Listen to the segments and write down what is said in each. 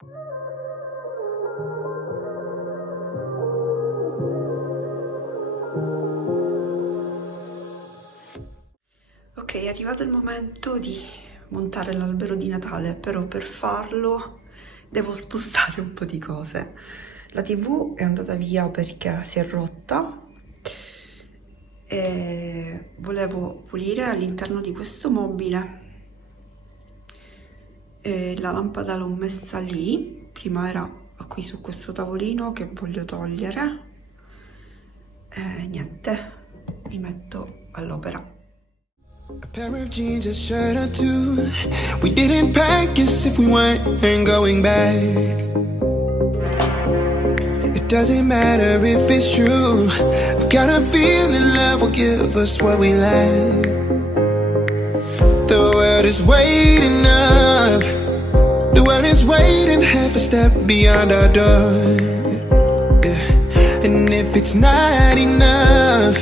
Ok, è arrivato il momento di montare l'albero di Natale, però per farlo devo spostare un po' di cose. La TV è andata via perché si è rotta e volevo pulire all'interno di questo mobile. E la lampada l'ho messa lì, prima era qui su questo tavolino che voglio togliere e niente, mi metto all'opera. A pair of jeans, a shirt or two. We didn't pack as if we weren't going back. It doesn't matter if it's true. I've got a feeling love will give us what we lack. The world is waiting up. The world is waiting half a step beyond our door. Yeah. And if it's not enough,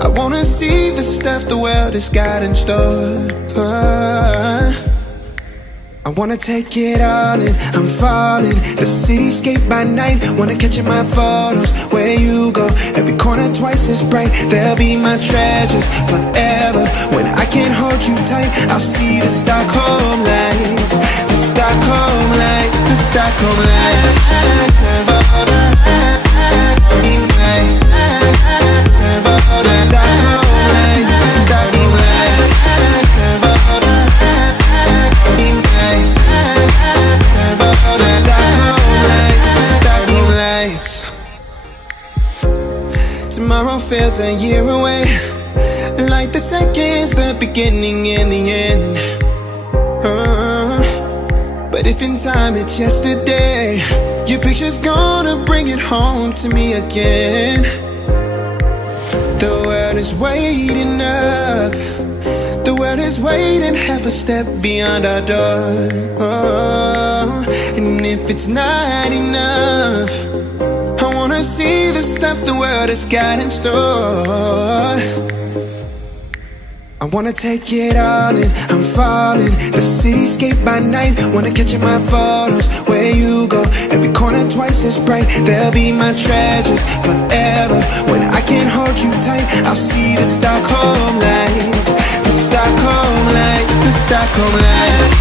I wanna see the stuff the world has got in store. I wanna take it all in, I'm falling. The cityscape by night, wanna catch in my photos. Where you go, every corner twice as bright. They'll be my treasures forever. When I can't hold you tight, I'll see the Stockholm lights. The Stockholm lights, the Stockholm lights. Tomorrow feels a year away, like the seconds, the beginning and the end. But if in time it's yesterday, your picture's gonna bring it home to me again. The world is waiting up. The world is waiting half a step beyond our door. And if it's not enough, I wanna see the stuff the world has got in store. I wanna take it all in, I'm falling. The cityscape by night, wanna catch in my photos. Where you go, every corner twice as bright. They'll be my treasures forever. When I can't hold you tight, I'll see the Stockholm lights. The Stockholm lights, the Stockholm lights.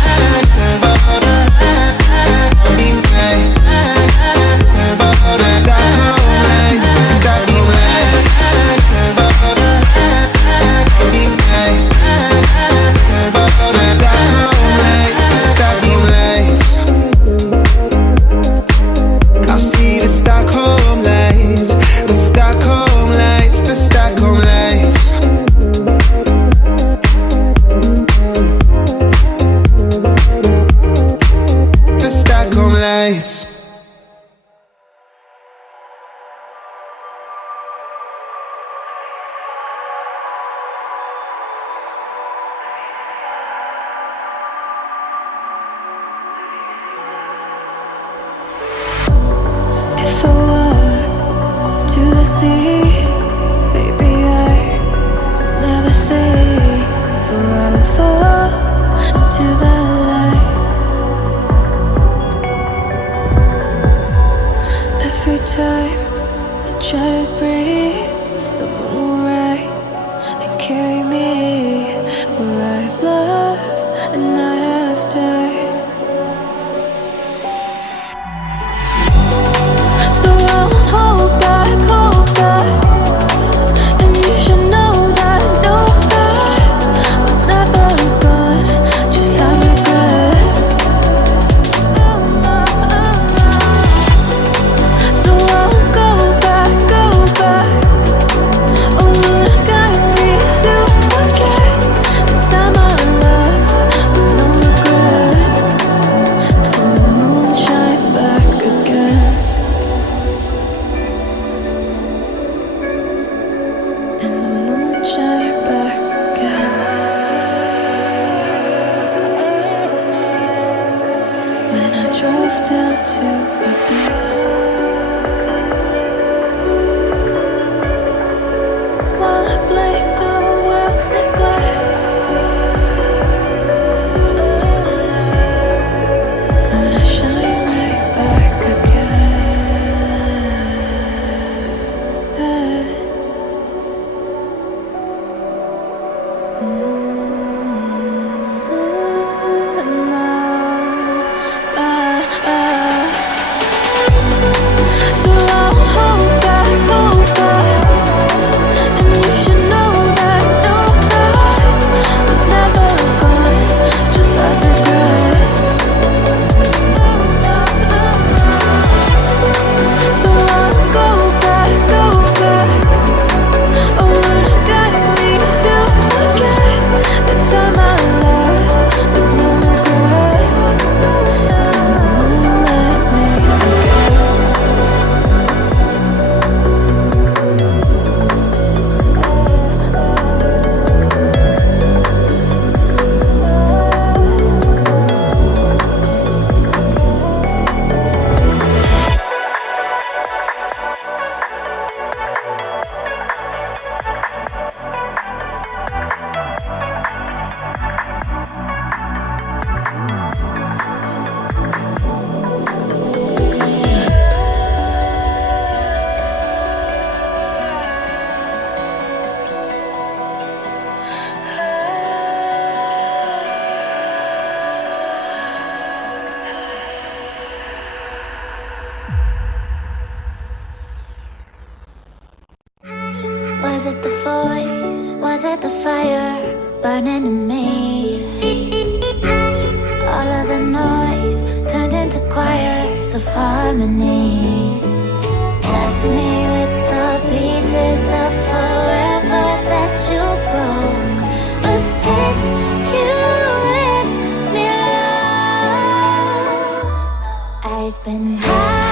Shine Was it the voice? Was it the fire burning in me? All of the noise turned into choirs of harmony. Left me with the pieces of forever that you broke. But since you left me alone, I've been high.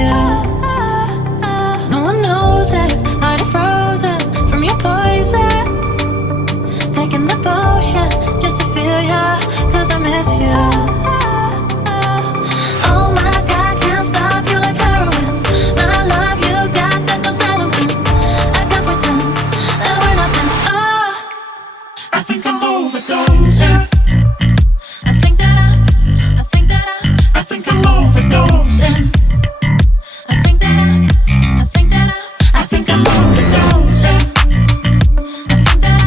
you. No one knows it, heart is frozen from your poison. Taking the potion just to feel ya, 'cause I miss you. Oh my God, can't stop you like heroin. My love you got, there's no settlement. I can't pretend that we're nothing. Oh, I think I'm overdosing. I think that I think that I think I'm overdosing. I think that I think that I think I'm overdosing. I think that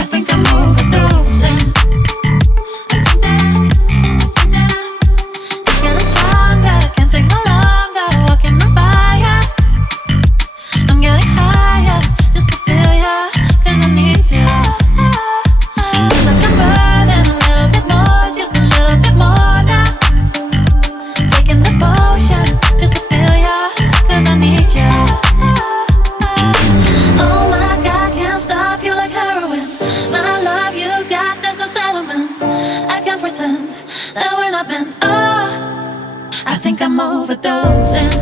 I think I'm overdosing. I think that it's getting stronger, can't take no longer, walking on fire. I'm getting higher just to feel ya, 'cause I need you. Feels like I'm burning a little bit more, just a little bit more now. Taking the potion just to feel ya, 'cause I need you. Oh my God, can't stop you like heroin. My love you got, there's no settlement. I can't pretend that we're not meant. Oh, I think I'm overdosing.